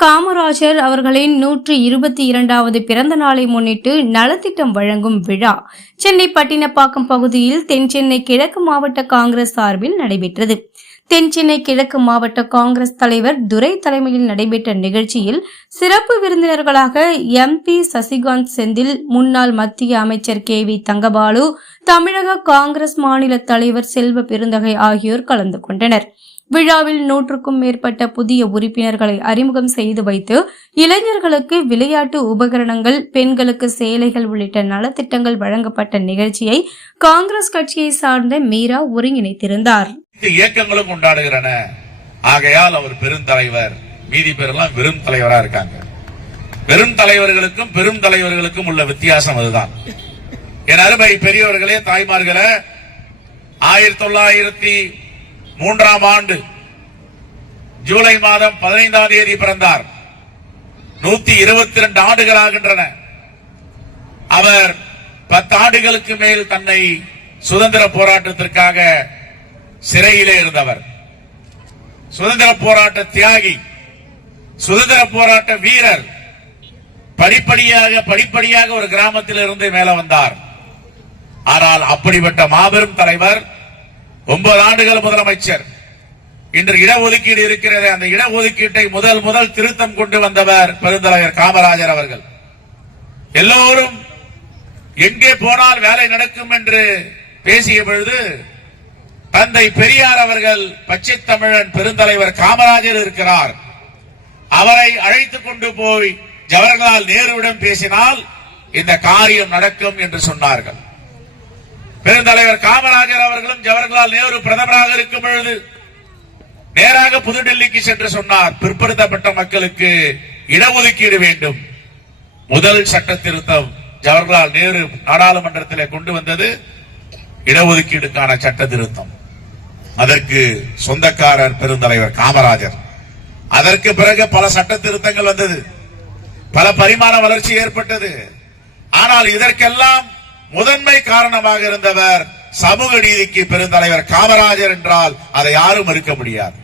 காமராஜர் அவர்களின் நூற்றி இருபத்தி இரண்டாவது பிறந்த நாளை முன்னிட்டு நலத்திட்டம் வழங்கும் விழா சென்னை பட்டினப்பாக்கம் பகுதியில் தென்சென்னை கிழக்கு மாவட்ட காங்கிரஸ் சார்பில் நடைபெற்றது. தென்சென்னை கிழக்கு மாவட்ட காங்கிரஸ் தலைவர் துரை தலைமையில் நடைபெற்ற நிகழ்ச்சியில் சிறப்பு விருந்தினர்களாக எம்பி சசிகாந்த் செந்தில் முன்னாள் மத்திய அமைச்சர் கே வி தங்கபாலு தமிழக காங்கிரஸ் மாநில தலைவர் செல்வ பெருந்தகை ஆகியோர் கலந்து கொண்டனர். விழாவில் நூற்றுக்கும் மேற்பட்ட புதிய உறுப்பினர்களை அறிமுகம் செய்து வைத்து இளைஞர்களுக்கு விளையாட்டு உபகரணங்கள் பெண்களுக்கு சேலைகள் உள்ளிட்ட நலத்திட்டங்கள் வழங்கப்பட்ட நிகழ்ச்சியை காங்கிரஸ் கட்சியை சார்ந்த மீரா ஒருங்கிணைத்திருந்தார். இயக்கங்களும் கொண்டாடுகிறன. ஆகையால் அவர் பெருந்தலைவர் மீதி பேரெல்லாம் வெறும் தலைவரா இருக்காங்க. பெரும் தலைவர்களுக்கும் பெரும் தலைவர்களுக்கும் உள்ள வித்தியாசம் அதுதான். என் அருமை பெரியவர்களே தாய்மார்களே ஆயிரத்தி தொள்ளாயிரத்தி மூன்றாம் ஆண்டு ஜூலை மாதம் பதினைந்தாம் தேதி பிறந்தார். நூத்தி இருபத்தி ரெண்டு ஆண்டுகளாகின்றன. அவர் பத்து ஆண்டுகளுக்கு மேல் தன்னை சுதந்திர போராட்டத்திற்காக சிறையிலே இருந்தவர். சுதந்திர போராட்ட தியாகி சுதந்திர போராட்ட வீரர் படிப்படியாக படிப்படியாக ஒரு கிராமத்தில் இருந்து மேல வந்தார். ஆனால் அப்படிப்பட்ட மாபெரும் தலைவர் ஒன்பது ஆண்டுகள் முதலமைச்சர். இன்று இடஒதுக்கீடு இருக்கிறது. அந்த இடஒதுக்கீட்டை முதல் முதல் திருத்தம் கொண்டு வந்தவர் பெருந்தலைவர் காமராஜர் அவர்கள். எல்லோரும் எங்கே போனால் வேலை நடக்கும் என்று பேசிய பொழுது தந்தை பெரியார் அவர்கள் பச்சை தமிழன் பெருந்தலைவர் காமராஜர் இருக்கிறார். அவரை அழைத்துக் கொண்டு போய் ஜவஹர்லால் நேருவிடம் பேசினால் இந்த காரியம் நடக்கும் என்று சொன்னார்கள். பெருந்தலைவர் காமராஜர் அவர்களும் ஜவஹர்லால் நேரு பிரதமராக இருக்கும் பொழுது நேராக புதுடெல்லிக்கு சென்று சொன்னார் பிற்படுத்தப்பட்ட மக்களுக்கு இடஒதுக்கீடு வேண்டும். முதல் சட்ட திருத்தம் ஜவஹர்லால் நேரு நாடாளுமன்றத்திலே கொண்டு வந்தது இடஒதுக்கீடுக்கான சட்ட திருத்தம் அதற்கு சொந்தக்காரர் பெருந்தலைவர் காமராஜர். அதற்கு பிறகு பல சட்ட திருத்தங்கள் வந்தது. பல பரிமாண வளர்ச்சி ஏற்பட்டது. ஆனால் இதற்கெல்லாம் முதன்மை காரணமாக இருந்தவர் சமூக நீதிக்கு பெருந்தலைவர் காமராஜர் என்றால் அதை யாரும் மறுக்க முடியாது.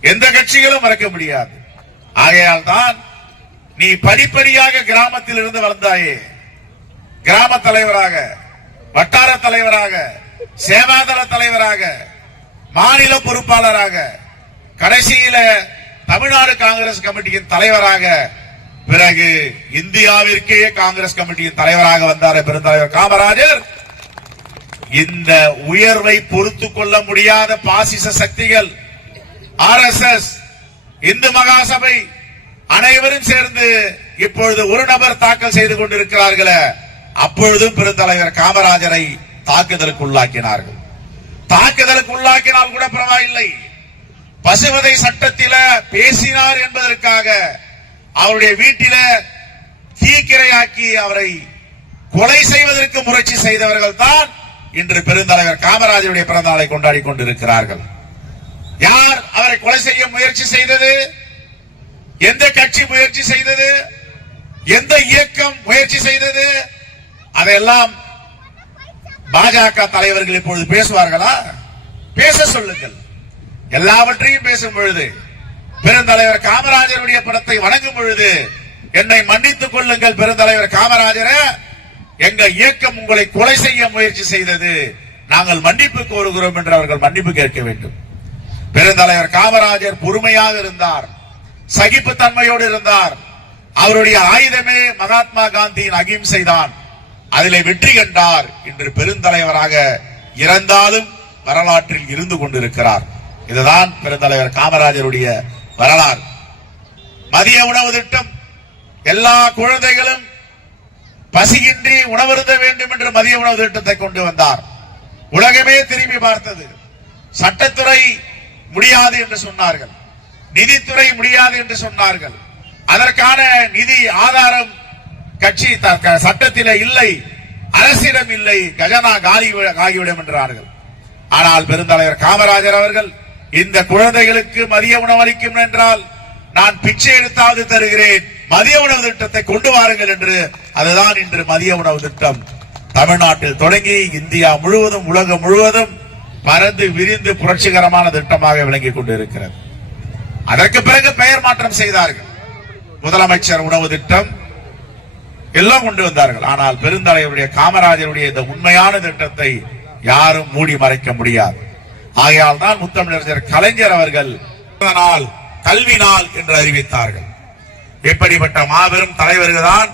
எந்த கட்சிகளும் மறக்க முடியாது. ஆகையால் தான் நீ படிப்படியாக கிராமத்தில் இருந்து வளர்ந்தாயே கிராம தலைவராக வட்டார தலைவராக சேவாதள தலைவராக மாநில பொறுப்பாளராக கடைசியில தமிழ்நாடு காங்கிரஸ் கமிட்டியின் தலைவராக பிறகு இந்தியாவிற்கே காங்கிரஸ் கமிட்டியின் தலைவராக வந்தார் பெருந்தலைவர் காமராஜர். இந்த உயர்வை பொறுத்துக் கொள்ள முடியாத பாசிச சக்திகள் ஆர்எஸ்எஸ் இந்து மகாசபை அனைவரும் சேர்ந்து இப்பொழுது ஒரு நபர் தாக்கல் செய்து கொண்டிருக்கிறார்களே அப்பொழுதும் பெருந்தலைவர் காமராஜரை தாக்குதலுக்கு உள்ளாக்கினார்கள். தாக்குதலுக்கு உள்ளாக்கினால் கூட பரவாயில்லை. பசுவதை சட்டத்தில பேசினார் என்பதற்காக அவருடைய வீட்டில தீக்கிரையாக்கி அவரை கொலை செய்வதற்கு முயற்சி செய்தவர்கள் தான் இன்று பெருந்தலைவர் காமராஜருடைய பிறந்த நாளை கொண்டாடி கொண்டிருக்கிறார்கள். யார் அவரை கொலை செய்ய முயற்சி செய்தது? எந்த கட்சி முயற்சி செய்தது? எந்த இயக்கம் முயற்சி செய்தது? அதையெல்லாம் பாஜக தலைவர்கள் இப்பொழுது பேசுவார்களா? பேச சொல்லுங்கள். எல்லாவற்றையும் பேசும் பொழுது பெருந்தலைவர் காமராஜருடைய படத்தை வணங்கும் பொழுது என்னை மன்னித்துக் கொள்ளுங்கள் பெருந்தலைவர் காமராஜரே. எங்க இயக்கம் உங்களை கொலை செய்ய முயற்சி செய்தது. நாங்கள் மன்னிப்பு கோருகிறோம் என்று அவர்கள் மன்னிப்பு கேட்க வேண்டும். பெருந்தலைவர் காமராஜர் பொறுமையாக இருந்தார். சகிப்பு தன்மையோடு இருந்தார். அவருடைய ஆயுதமே மகாத்மா காந்தியின் அகிம்சை தான் அதிலே வெற்றி கண்டார் இன்று பெருந்தலைவராக இறந்தாலும் வரலாற்றில் இருந்து கொண்டிருக்கிறார். இதுதான் பெருந்தலைவர் காமராஜருடைய வரலாறு. மதிய உணவு திட்டம் எல்லா குழந்தைகளும் பசியின்றி உணவருந்த வேண்டும் என்று மதிய உணவு திட்டத்தை கொண்டு வந்தார். உலகமே திரும்பி பார்த்தது. சட்டத்துறை முடியாது என்று சொன்னார்கள். நிதித்துறை முடியாது என்று சொன்னார்கள். அதற்கான நிதி ஆதாரம் கட்சி த- க- சட்டத்திலே இல்லை. அரசிடம் இல்லை. கஜனா காலி ஆகிவிடும் என்றார்கள். ஆனால் பெருந்தலைவர் காமராஜர் அவர்கள் இந்த குழந்தைகளுக்கு மதிய உணவு அளிக்கும் என்றால் நான் பிச்சை எடுத்தாவது தருகிறேன். மதிய உணவு திட்டத்தை கொண்டு வாருங்கள் என்று அதுதான் இன்று மதிய உணவு திட்டம். தமிழ்நாட்டில் தொடங்கி இந்தியா முழுவதும் உலகம் முழுவதும் பறந்து விரிந்து புரட்சிகரமான திட்டமாக விளங்கிக் கொண்டிருக்கிறது. அதற்கு பிறகு பெயர் மாற்றம் செய்தார்கள். முதலமைச்சர் உணவு திட்டம் எல்லாம் கொண்டு வந்தார்கள். ஆனால் பெருந்தலைவருடைய காமராஜருடைய இந்த உண்மையான திட்டத்தை யாரும் மூடி மறைக்க முடியாது. ஆகையால் தான் முத்தமிழர் கலைஞர் அவர்கள் நாள் கல்வி நாள் என்று அறிவித்தார்கள். எப்படிப்பட்ட மாபெரும் தலைவர்கள் தான்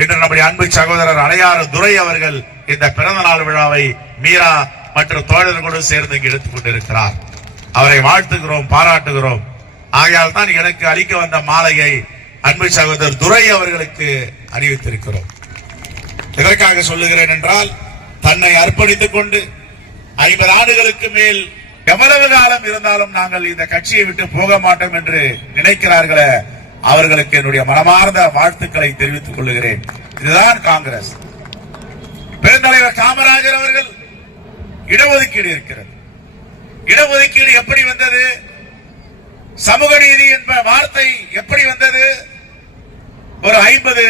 இன்று நம்முடைய அன்பு சகோதரர் அடையாறு துரை அவர்கள் இந்த பிறந்த நாள் விழாவை மீரா மற்றும் தோழர்களோடு சேர்ந்து இங்கு எடுத்துக் கொண்டிருக்கிறார். அவரை வாழ்த்துகிறோம் பாராட்டுகிறோம். ஆகையால் தான் எனக்கு அளிக்க வந்த மாலையை அன்பு சகோதரர் துரை அவர்களுக்கு அறிவித்திருக்கிறோம். எதற்காக சொல்லுகிறேன் என்றால் தன்னை அர்ப்பணித்துக் கொண்டு ஐம்பது ஆண்டுகளுக்கு மேல் எவ்வளவு காலம் இருந்தாலும் நாங்கள் இந்த கட்சியை விட்டு போக மாட்டோம் என்று நினைக்கிறார்களே அவர்களுக்கு என்னுடைய மனமார்ந்த வாழ்த்துக்களை தெரிவித்துக் கொள்கிறேன். இதுதான் காங்கிரஸ். பெருந்தலைவர் காமராஜர் அவர்கள் இடஒதுக்கீடு இருக்கிறது. இடஒதுக்கீடு எப்படி வந்தது? சமூக நீதி என்ற வார்த்தை எப்படி வந்தது? ஒரு ஐம்பது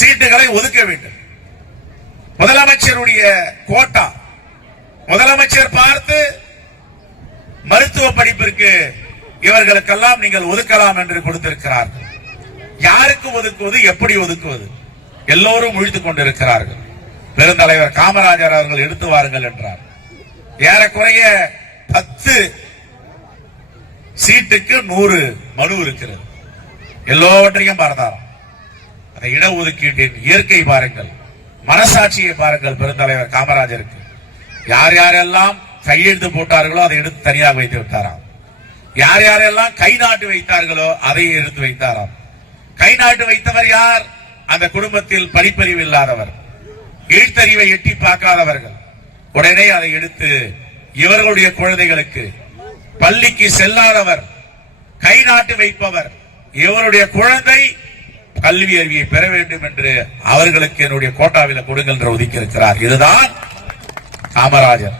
சீட்டுகளை ஒதுக்க வேண்டும். முதலமைச்சருடைய கோட்டா முதலமைச்சர் பார்த்து மருத்துவ படிப்பிற்கு இவர்களுக்கெல்லாம் நீங்கள் ஒதுக்கலாம் என்று கொடுத்திருக்கிறார்கள். யாருக்கு ஒதுக்குவது எப்படி ஒதுக்குவது? எல்லோரும் முழித்துக் கொண்டிருக்கிறார்கள். பெருந்தலைவர் காமராஜர் அவர்கள் எடுத்து வாருங்கள் என்றார். ஏறக்குறைய பத்து சீட்டுக்கு நூறு மனு இருக்கிறது. எல்லோவற்றையும் பார்த்தாராம். அந்த இடஒதுக்கீட்டின் இயற்கை பாருங்கள். மனசாட்சியை பாருங்கள் பெருந்தலைவர் காமராஜருக்கு. யார் யாரெல்லாம் கையெழுத்து போட்டார்களோ அதை எடுத்து தனியாக வைத்து விட்டாராம். யார் யாரெல்லாம் கை நாட்டு வைத்தார்களோ அதை எடுத்து வைத்தாராம். கை நாட்டு வைத்தவர் யார்? அந்த குடும்பத்தில் படிப்பறிவு இல்லாதவர் எழுத்தறிவை எட்டி பார்க்காதவர்கள். உடனே அதை எடுத்து இவர்களுடைய குழந்தைகளுக்கு பள்ளிக்கு செல்லாதவர் கை நாட்டு வைப்பவர் இவருடைய குழந்தை கல்வி அறிவியை பெற வேண்டும் என்று அவர்களுக்கு என்னுடைய கோட்டாவில கொடுங்கள் என்று ஒதுக்கி இருக்கிறார். இதுதான் காமராஜர்